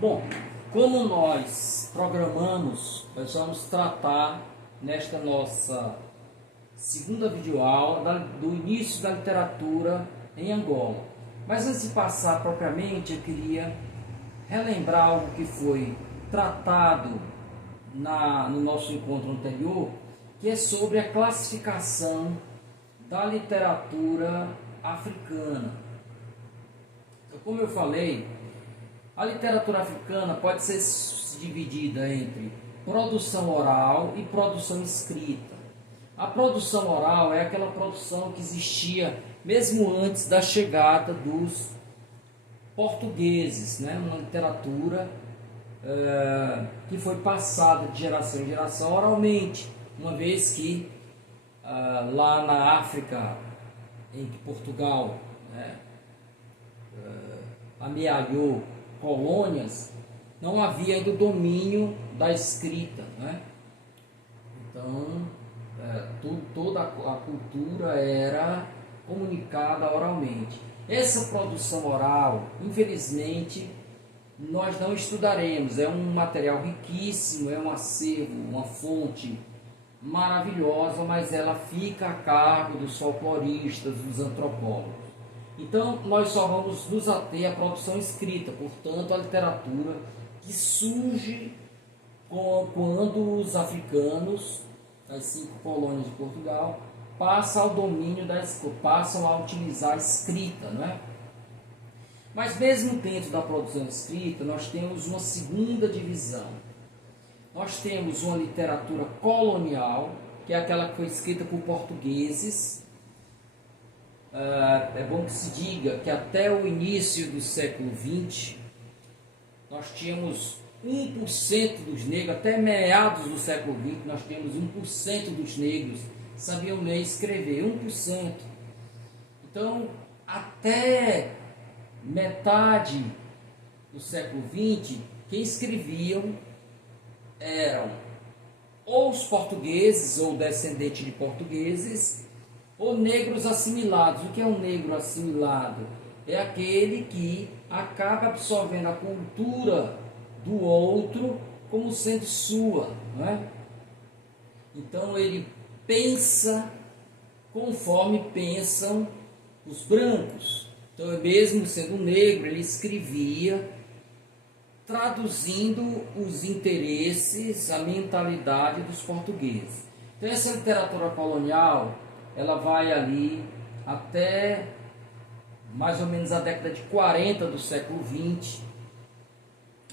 Bom, como nós programamos, nós vamos tratar nesta nossa segunda videoaula do início da literatura em Angola. Mas antes de passar propriamente, eu queria relembrar algo que foi tratado no nosso encontro anterior, que é sobre a classificação da literatura africana. Então, como eu falei, a literatura africana pode ser dividida entre produção oral e produção escrita. A produção oral é aquela produção que existia mesmo antes da chegada dos portugueses, né? Uma literatura que foi passada de geração em geração oralmente, uma vez que lá na África, em que Portugal, né, amealhou colônias, não havia ainda o domínio da escrita, né? Então toda a cultura era comunicada oralmente. Essa produção oral, infelizmente, nós não estudaremos. É um material riquíssimo, é um acervo, uma fonte maravilhosa, mas ela fica a cargo dos folcloristas, dos antropólogos. Então, nós só vamos nos ater à produção escrita, portanto, a literatura que surge quando os africanos, as 5 colônias de Portugal, passam a utilizar a escrita, não é? Mas mesmo dentro da produção escrita, nós temos uma segunda divisão. Nós temos uma literatura colonial, que é aquela que foi escrita por portugueses. É bom que se diga que até o início do século XX, nós tínhamos 1% dos negros, até meados do século XX, nós temos 1% dos negros que sabiam ler e escrever, 1%. Então, até metade do século XX, quem escreviam eram ou os portugueses ou descendentes de portugueses ou negros assimilados. O que é um negro assimilado? É aquele que acaba absorvendo a cultura do outro como sendo sua, não é? Então ele pensa conforme pensam os brancos. Então, mesmo sendo negro, ele escrevia traduzindo os interesses, a mentalidade dos portugueses. Então, essa literatura colonial, ela vai ali até mais ou menos a década de 40 do século XX.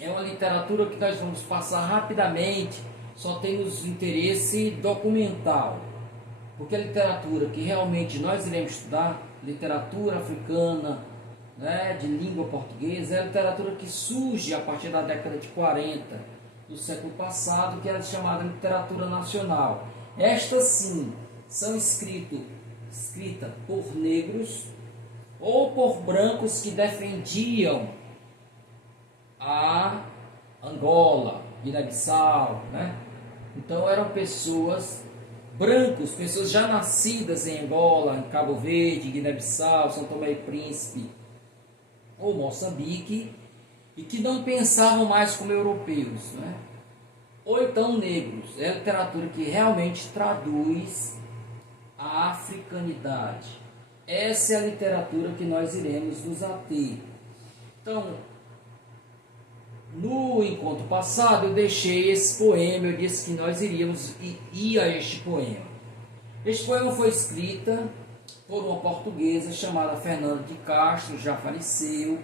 É uma literatura que nós vamos passar rapidamente, só temos interesse documental. Porque a literatura que realmente nós iremos estudar, literatura africana, né, de língua portuguesa, é a literatura que surge a partir da década de 40 do século passado, que era chamada literatura nacional. Estas sim são escritas por negros ou por brancos que defendiam a Angola, Guiné-Bissau, né? Então eram pessoas brancos, pessoas já nascidas em Angola, em Cabo Verde, Guiné-Bissau, São Tomé e Príncipe ou Moçambique, e que não pensavam mais como europeus, né? Ou então negros. É a literatura que realmente traduz a africanidade. Essa é a literatura que nós iremos nos ater. Então, no encontro passado eu deixei esse poema, eu disse que nós iríamos ir a este poema. Este poema foi escrito por uma portuguesa chamada Fernanda de Castro, já faleceu.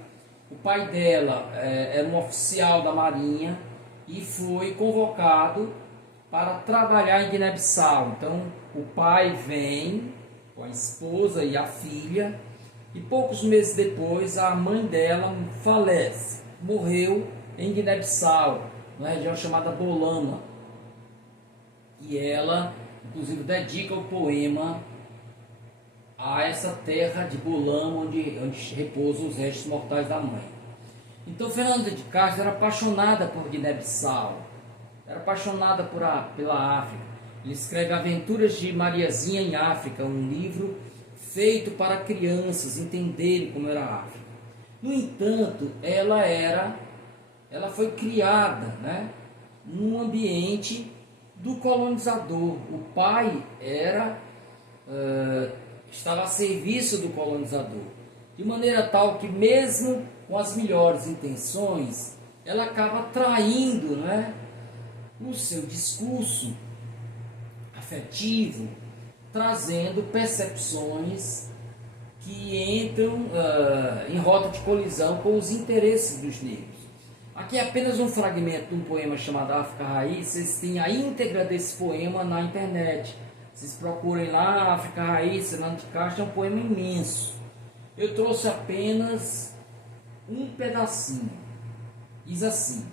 O pai dela era um oficial da Marinha e foi convocado para trabalhar em Guiné-Bissau. Então, o pai vem com a esposa e a filha, e poucos meses depois a mãe dela falece, morreu em Guiné-Bissau, na região chamada Bolama. E ela, inclusive, dedica o poema a essa terra de Bolama, onde repousam os restos mortais da mãe. Então, Fernanda de Castro era apaixonada por Guiné-Bissau, era apaixonada pela África. Ele escreve Aventuras de Mariazinha em África, um livro feito para crianças entenderem como era a África. No entanto, ela era ela foi criada, né, num ambiente do colonizador. O pai estava a serviço do colonizador, de maneira tal que mesmo com as melhores intenções, ela acaba traindo, né, o seu discurso afetivo, trazendo percepções que entram em rota de colisão com os interesses dos negros. Aqui é apenas um fragmento de um poema chamado África Raiz. Vocês têm a íntegra desse poema na internet. Vocês procurem lá, África Raiz, Fernando de Castro, é um poema imenso. Eu trouxe apenas um pedacinho. Diz assim: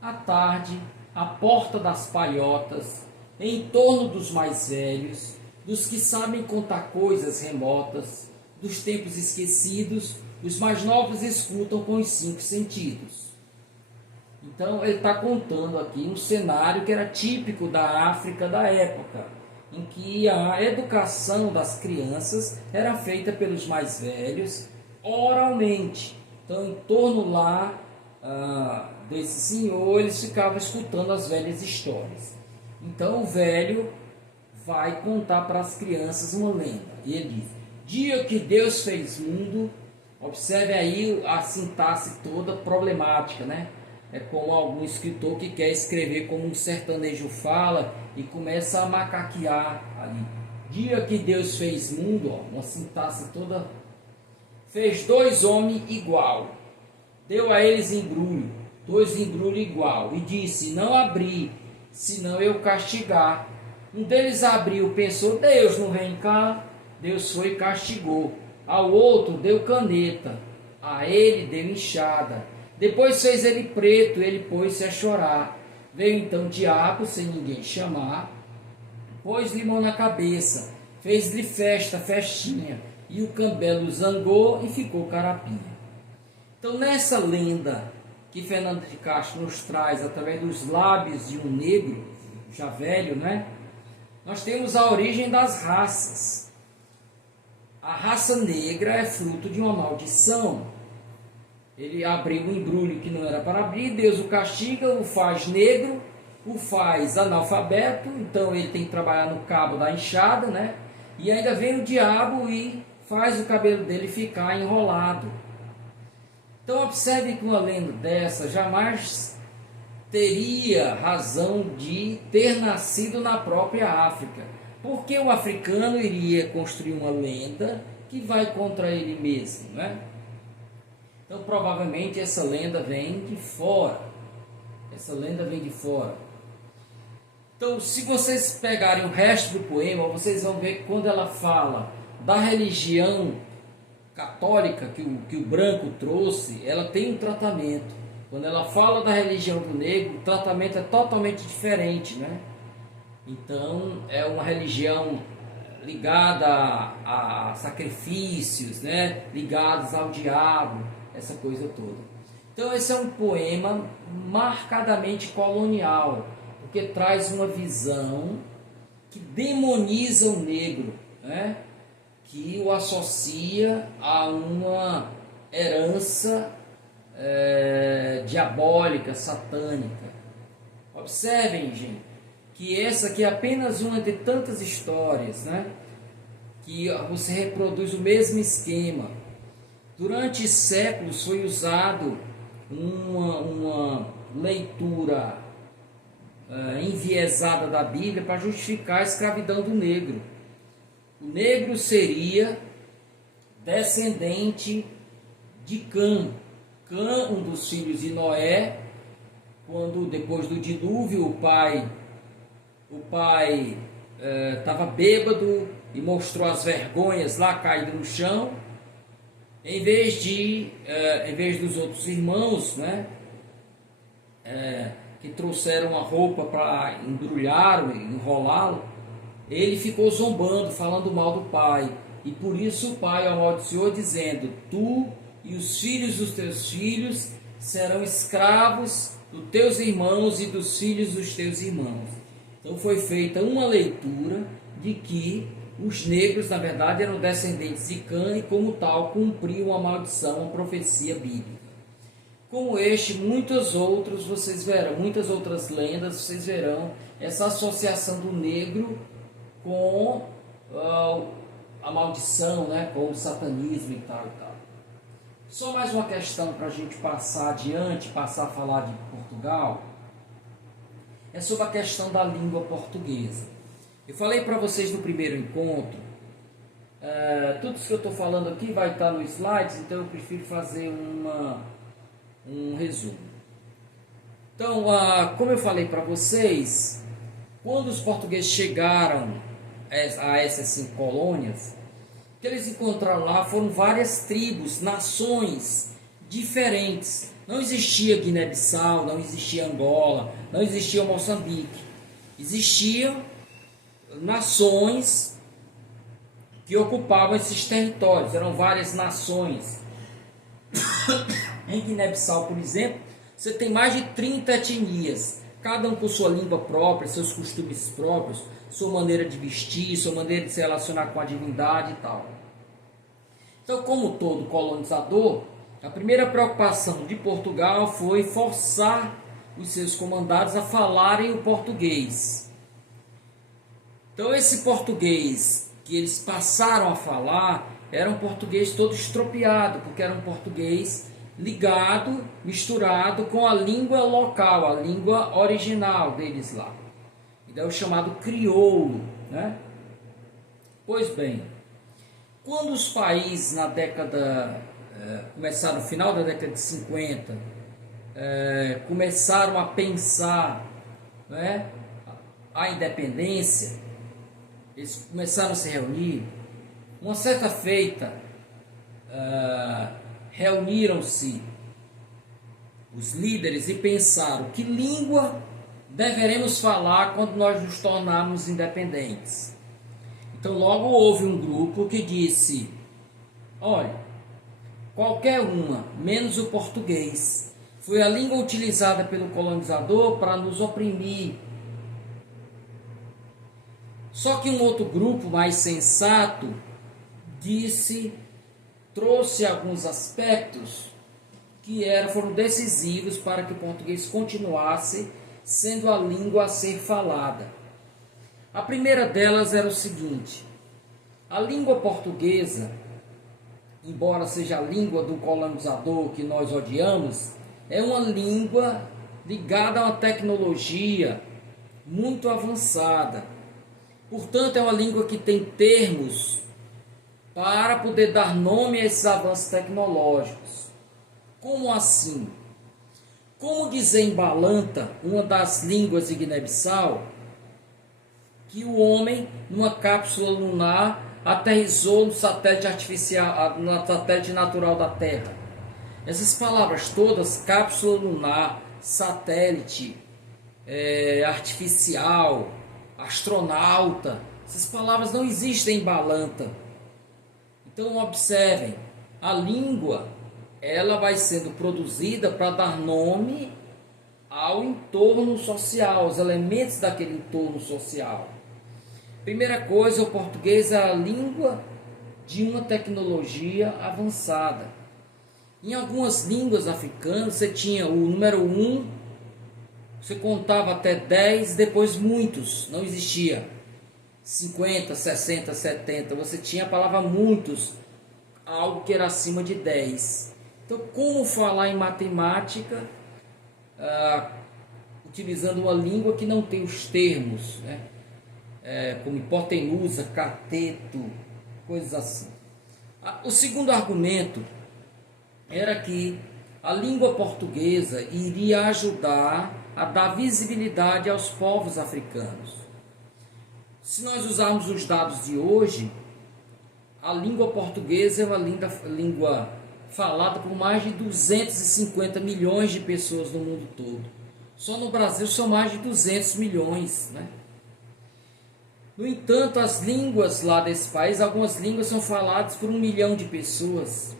à tarde, à porta das palhotas, em torno dos mais velhos, dos que sabem contar coisas remotas, dos tempos esquecidos, os mais novos escutam com os 5 sentidos. Então ele está contando aqui um cenário que era típico da África da época, em que a educação das crianças era feita pelos mais velhos oralmente. Então, em torno lá desse senhor, eles ficavam escutando as velhas histórias. Então o velho vai contar para as crianças uma lenda. E ele diz: dia que Deus fez mundo. Observe aí a sintaxe toda problemática, né? É como algum escritor que quer escrever como um sertanejo fala e começa a macaquear ali. Dia que Deus fez mundo, ó, uma sintaxe toda. Fez 2 homens igual. Deu a eles embrulho, 2 embrulhos igual. E disse: não abri, senão eu castigar. Um deles abriu, pensou: Deus não vem cá. Deus foi e castigou. Ao outro deu caneta, a ele deu enxada. Depois fez ele preto, ele pôs-se a chorar. Veio então o diabo, sem ninguém chamar, pôs-lhe mão na cabeça, fez-lhe festinha, e o cambelo zangou e ficou carapinha. Então, nessa lenda que Fernando de Castro nos traz através dos lábios de um negro, já velho, né? Nós temos a origem das raças. A raça negra é fruto de uma maldição. Ele abriu um embrulho que não era para abrir, Deus o castiga, o faz negro, o faz analfabeto, então ele tem que trabalhar no cabo da enxada, né? E ainda vem o diabo e faz o cabelo dele ficar enrolado. Então observe que uma lenda dessa jamais teria razão de ter nascido na própria África. Porque o africano iria construir uma lenda que vai contra ele mesmo, né? Então, provavelmente, essa lenda vem de fora. Essa lenda vem de fora. Então, se vocês pegarem o resto do poema, vocês vão ver que quando ela fala da religião católica que o branco trouxe, ela tem um tratamento. Quando ela fala da religião do negro, o tratamento é totalmente diferente, né? Então, é uma religião ligada a sacrifícios, né? Ligados ao diabo, essa coisa toda. Então esse é um poema marcadamente colonial, porque traz uma visão que demoniza o negro, né? Que o associa a uma herança diabólica, satânica. Observem, gente, que essa aqui é apenas uma de tantas histórias, né? Que você reproduz o mesmo esquema. Durante séculos foi usado uma leitura enviesada da Bíblia para justificar a escravidão do negro. O negro seria descendente de Cã. Cã, um dos filhos de Noé, quando depois do dilúvio o pai estava bêbado e mostrou as vergonhas lá caído no chão. Em vez dos outros irmãos, né, que trouxeram a roupa para embrulhá-lo, enrolá-lo, ele ficou zombando, falando mal do pai. E por isso o pai amaldiçoou, dizendo: tu e os filhos dos teus filhos serão escravos dos teus irmãos e dos filhos dos teus irmãos. Então foi feita uma leitura de que os negros, na verdade, eram descendentes de Cã e, como tal, cumpriam a maldição, a profecia bíblica. como este, muitos outros vocês verão, muitas outras lendas vocês verão essa associação do negro com a maldição, né, com o satanismo e tal e tal. Só mais uma questão para a gente passar adiante, passar a falar de Portugal, é sobre a questão da língua portuguesa. Eu falei para vocês no primeiro encontro, tudo isso que eu estou falando aqui vai estar nos slides, então eu prefiro fazer um resumo. Então, como eu falei para vocês, quando os portugueses chegaram a essas 5 colônias, o que eles encontraram lá foram várias tribos, nações diferentes. Não existia Guiné-Bissau, não existia Angola, não existia Moçambique. Existiam nações que ocupavam esses territórios, eram várias nações. Em Guiné-Bissau, por exemplo, você tem mais de 30 etnias, cada um com sua língua própria, seus costumes próprios, sua maneira de vestir, sua maneira de se relacionar com a divindade e tal. Então, como todo colonizador, a primeira preocupação de Portugal foi forçar os seus comandados a falarem o português. Então, esse português que eles passaram a falar era um português todo estropiado, porque era um português ligado, misturado com a língua local, a língua original deles lá. Então, é o chamado crioulo, né? Pois bem, quando os países na década, começaram no final da década de 50, começaram a pensar, né, a independência, eles começaram a se reunir. Uma certa feita, reuniram-se os líderes e pensaram: que língua deveremos falar quando nós nos tornarmos independentes? Então logo houve um grupo que disse: olha, qualquer uma, menos o português. Foi a língua utilizada pelo colonizador para nos oprimir. Só que um outro grupo mais sensato trouxe alguns aspectos que foram decisivos para que o português continuasse sendo a língua a ser falada. A primeira delas era o seguinte: a língua portuguesa, embora seja a língua do colonizador que nós odiamos, é uma língua ligada a uma tecnologia muito avançada. Portanto, é uma língua que tem termos para poder dar nome a esses avanços tecnológicos. Como assim? Como dizer em Balanta, uma das línguas de Guiné-Bissau, que o homem, numa cápsula lunar, aterrissou no satélite artificial, no satélite natural da Terra. Essas palavras todas, cápsula lunar, satélite, artificial, astronauta, essas palavras não existem em Balanta. Então observem, a língua, ela vai sendo produzida para dar nome ao entorno social, aos elementos daquele entorno social. Primeira coisa, o português é a língua de uma tecnologia avançada. Em algumas línguas africanas, você tinha o número 1, você contava até 10, depois muitos, não existia 50, 60, 70, você tinha a palavra muitos, algo que era acima de 10. Então, como falar em matemática, utilizando uma língua que não tem os termos, né? Como hipotenusa, cateto, coisas assim. O segundo argumento era que a língua portuguesa iria ajudar a dar visibilidade aos povos africanos. Se nós usarmos os dados de hoje, a língua portuguesa é uma língua falada por mais de 250 milhões de pessoas no mundo todo. Só no Brasil são mais de 200 milhões, né? No entanto, as línguas lá desse país, algumas línguas são faladas por 1 milhão de pessoas.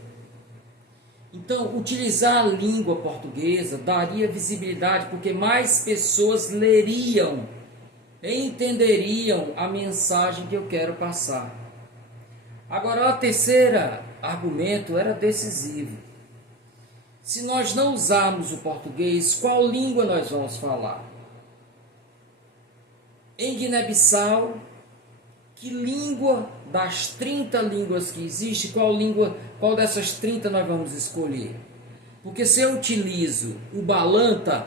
Então, utilizar a língua portuguesa daria visibilidade, porque mais pessoas leriam e entenderiam a mensagem que eu quero passar. Agora, o terceiro argumento era decisivo. Se nós não usarmos o português, qual língua nós vamos falar? Em Guiné-Bissau, que língua das 30 línguas que existem, qual dessas 30 nós vamos escolher? Porque se eu utilizo o balanta,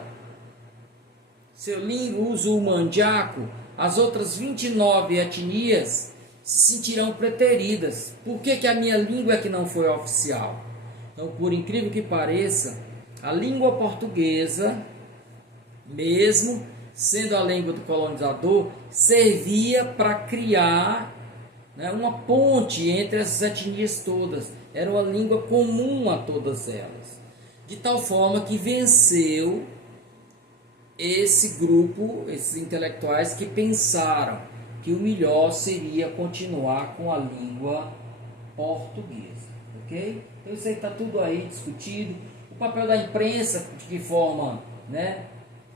se eu uso o mandiaco, as outras 29 etnias se sentirão preteridas. Por que a minha língua é que não foi oficial? Então, por incrível que pareça, a língua portuguesa, mesmo sendo a língua do colonizador, servia para criar, né, uma ponte entre essas etnias todas. Era uma língua comum a todas elas. De tal forma que venceu esse grupo, esses intelectuais que pensaram que o melhor seria continuar com a língua portuguesa, ok? Então isso aí está tudo aí discutido. O papel da imprensa, de que forma, né,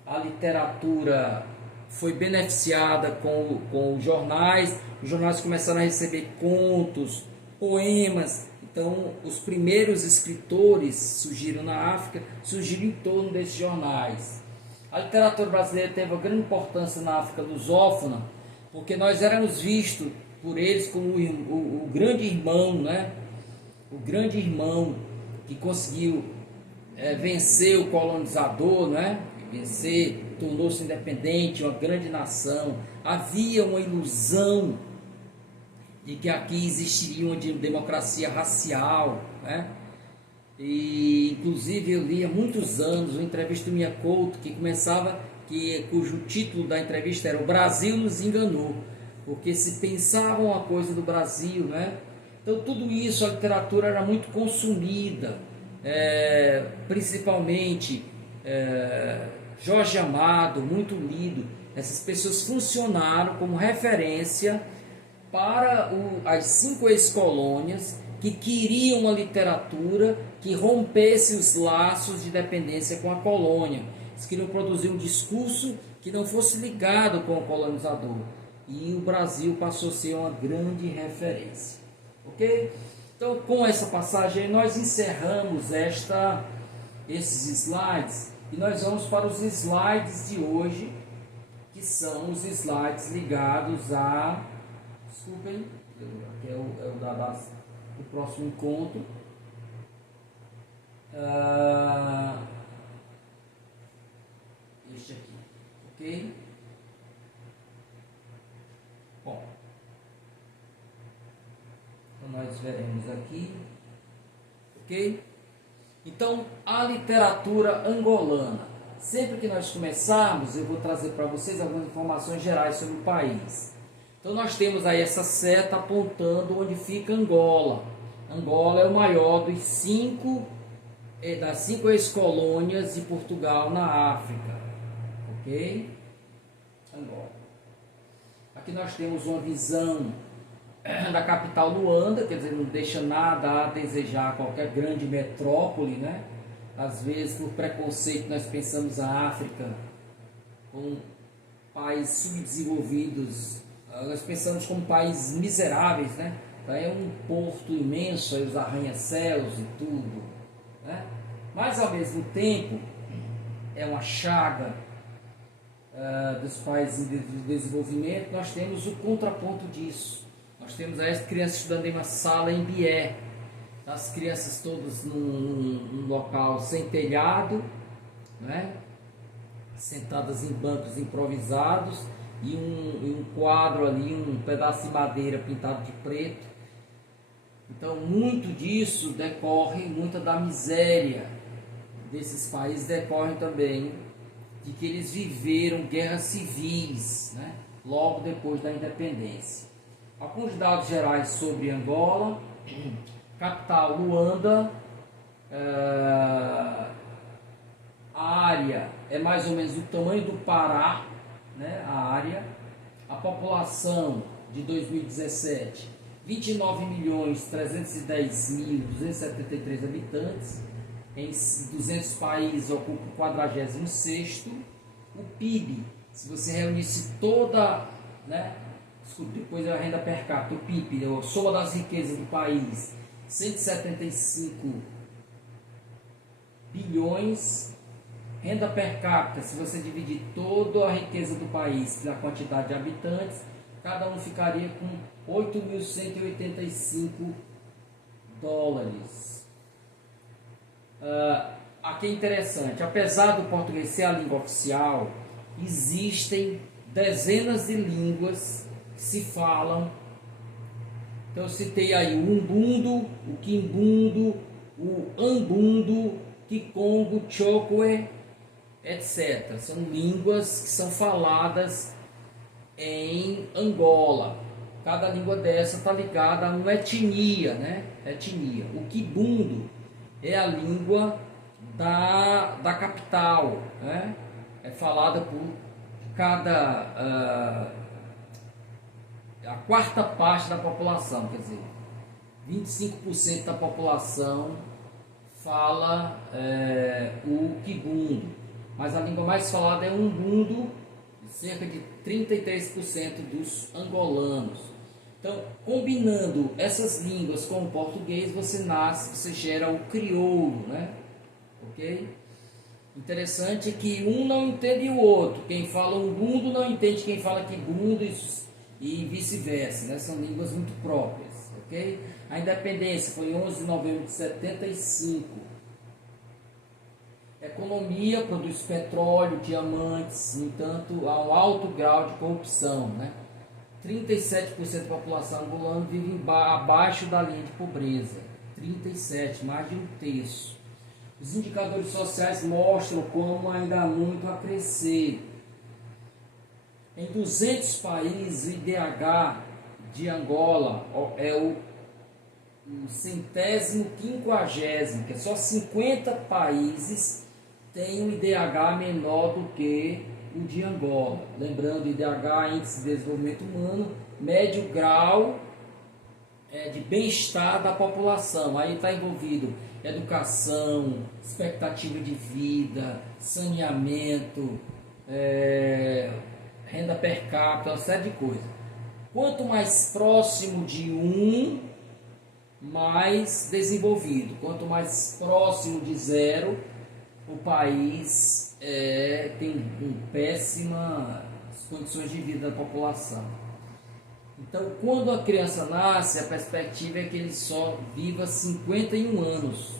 a literatura foi beneficiada com os jornais começaram a receber contos, poemas. Então os primeiros escritores surgiram na África, surgiram em torno desses jornais. A literatura brasileira teve uma grande importância na África lusófona, porque nós éramos vistos por eles como o grande irmão, né? O grande irmão que conseguiu vencer o colonizador, né? Vencer, tornou-se independente, uma grande nação. Havia uma ilusão de que aqui existiria uma democracia racial, né? E inclusive eu li há muitos anos uma entrevista do Mia Couto cujo título da entrevista era "O Brasil nos enganou", porque se pensava uma coisa do Brasil, né? Então tudo isso, a literatura era muito consumida, principalmente Jorge Amado, muito lido. Essas pessoas funcionaram como referência para as 5 ex-colônias que queriam uma literatura que rompesse os laços de dependência com a colônia. Eles queriam produzir um discurso que não fosse ligado com o colonizador. E o Brasil passou a ser uma grande referência. Ok? Então, com essa passagem, nós encerramos esses slides e nós vamos para os slides de hoje, que são os slides ligados a... Desculpem, aqui é o próximo encontro. Este aqui, ok? Bom, então nós veremos aqui, ok? Então, a literatura angolana. Sempre que nós começarmos, eu vou trazer para vocês algumas informações gerais sobre o país. Então, nós temos aí essa seta apontando onde fica Angola. Angola é o maior das 5 ex-colônias de Portugal na África, ok? Angola. Aqui nós temos uma visão da capital Luanda, quer dizer, não deixa nada a desejar qualquer grande metrópole, né? Às vezes, por preconceito, nós pensamos a África como países subdesenvolvidos, nós pensamos como países miseráveis, né? É um porto imenso, aí os arranha-céus e tudo, né? Mas, ao mesmo tempo, é uma chaga dos países em desenvolvimento. Nós temos o contraponto disso. Nós temos aí as crianças estudando em uma sala em Bié, as crianças todas num local sem telhado, né? Sentadas em bancos improvisados e um quadro ali, um pedaço de madeira pintado de preto. Então, muito disso decorre, muita da miséria desses países decorre também de que eles viveram guerras civis, né? Logo depois da independência. Alguns dados gerais sobre Angola: capital Luanda, a área é mais ou menos do tamanho do Pará, né? A população de 2017, 29.310.273 habitantes, em 200 países ocupa o 46º. O PIB, se você reunisse toda, né? Depois a renda per capita, o PIB, a soma das riquezas do país, 175 bilhões. Renda per capita, se você dividir toda a riqueza do país pela quantidade de habitantes, cada um ficaria com 8.185 dólares. Aqui é interessante, apesar do português ser a língua oficial, existem dezenas de línguas que se falam. Então eu citei aí o umbundo, o quimbundo, o ambundo, kikongo, chokwe, etc. São línguas que são faladas em Angola. Cada língua dessa está ligada a uma etnia, né? Etnia. O kibundo é a língua da capital, né? É falada por a quarta parte da população, quer dizer, 25% da população fala o kibundo, mas a língua mais falada é o umbundo, cerca de 33% dos angolanos. Então, combinando essas línguas com o português, você gera o crioulo, né? Ok? Interessante é que um não entende o outro. Quem fala umbundo não entende quem fala kibundo e vice-versa, né? São línguas muito próprias, ok? A independência foi em 11 de novembro de 75. A economia produz petróleo, diamantes, no entanto, há um alto grau de corrupção, né? 37% da população angolana vive abaixo da linha de pobreza. 37%, mais de um terço. Os indicadores sociais mostram como ainda há muito a crescer. Em 200 países, o IDH de Angola é o 150º, que é só 50 países têm um IDH menor do que o de Angola. Lembrando, IDH, Índice de Desenvolvimento Humano, médio grau de bem-estar da população. Aí está envolvido educação, expectativa de vida, saneamento, renda per capita, uma série de coisas. Quanto mais próximo de mais desenvolvido. Quanto mais próximo de zero, o país tem péssimas condições de vida da população. Então, quando a criança nasce, a perspectiva é que ele só viva 51 anos.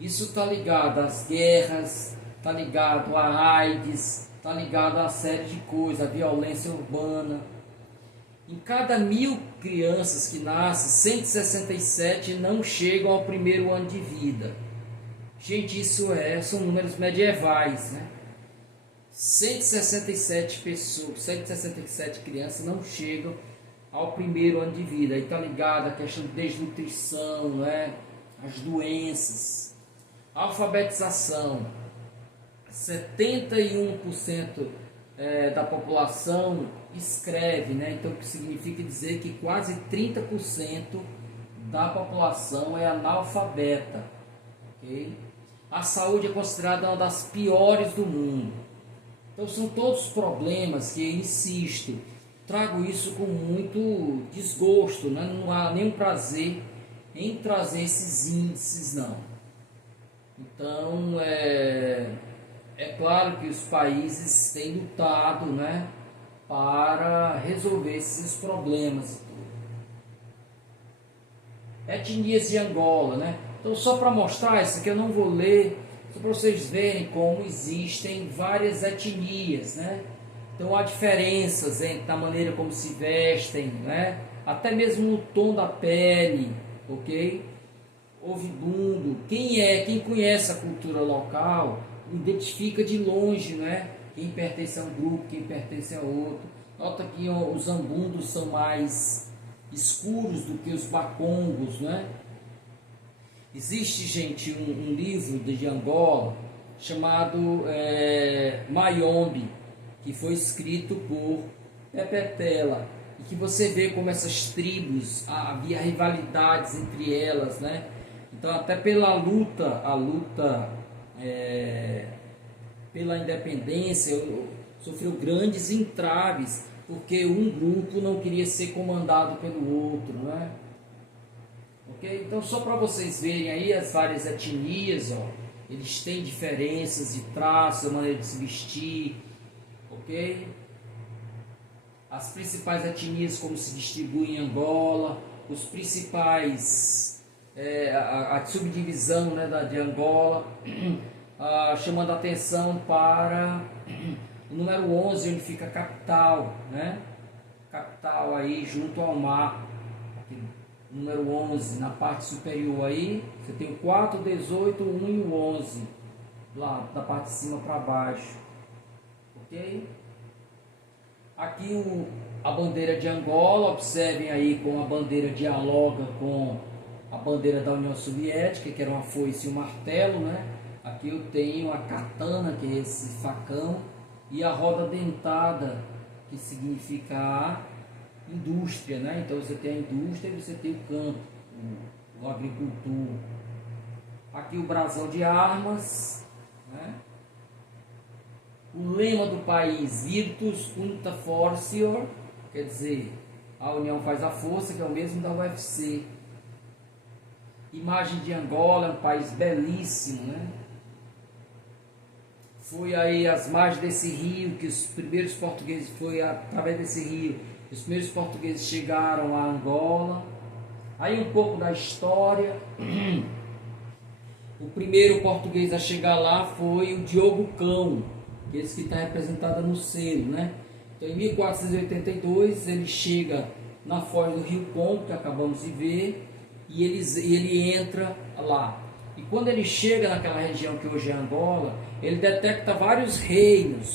Isso está ligado às guerras, está ligado à AIDS, está ligado a uma série de coisas, à violência urbana. Em cada 1.000 crianças que nascem, 167 não chegam ao primeiro ano de vida. Gente, são números medievais, né? 167 pessoas, 167 crianças não chegam ao primeiro ano de vida. Aí está ligado a questão de desnutrição, né? As doenças, a alfabetização. 71% da população escreve, né? Então, o que significa dizer que quase 30% da população é analfabeta, ok? A saúde é considerada uma das piores do mundo. Então, são todos problemas que, insisto, trago isso com muito desgosto, né? Não há nenhum prazer em trazer esses índices, não. Então, é claro que os países têm lutado, né, para resolver esses problemas. Etnias de Angola, né? Então, só para mostrar, isso aqui eu não vou ler, só para vocês verem como existem várias etnias, né? Então, há diferenças na maneira como se vestem, né? Até mesmo no tom da pele, ok? Ouvibundo. Quem conhece a cultura local identifica de longe, né? Quem pertence a um grupo, quem pertence a outro. Nota que os ambundos são mais escuros do que os bacongos, né? Existe, gente, um livro de Angola chamado Mayombe, que foi escrito por Pepetela, e que você vê como essas tribos, havia rivalidades entre elas, né? Então, até pela luta pela independência, sofreu grandes entraves, porque um grupo não queria ser comandado pelo outro, né? Ok? Então, só para vocês verem aí as várias etnias, ó. eles têm diferenças de traços, a maneira de se vestir, ok? As principais etnias como se distribuem em Angola, os principais, a subdivisão, né, de Angola, chamando a atenção para o número 11, onde fica a capital, né? Capital aí junto ao mar, aqui, número 11, na parte superior aí, você tem o 4, o 18, o 1 e o 11, lá da parte de cima para baixo, ok? Aqui a bandeira de Angola, observem aí como a bandeira dialoga com a bandeira da União Soviética, que era uma foice e um martelo, né? Aqui eu tenho a katana, que é esse facão, e a roda dentada, que significa a indústria, né? Então você tem a indústria e você tem o campo, o agricultor. Aqui o brasão de armas, né? O lema do país, Virtus Unta Fortior, quer dizer, a união faz a força, que é o mesmo da UFC. Imagem de Angola, um país belíssimo, né? Foi aí as margens desse rio que os primeiros portugueses, foi através desse rio, os primeiros portugueses chegaram a Angola. Aí um pouco da história. O primeiro português a chegar lá foi o Diogo Cão, que é esse que está representado no selo, né? Então, em 1482, ele chega na foz do Rio Congo, que acabamos de ver, e ele entra lá. E quando ele chega naquela região que hoje é Angola, ele detecta vários reinos.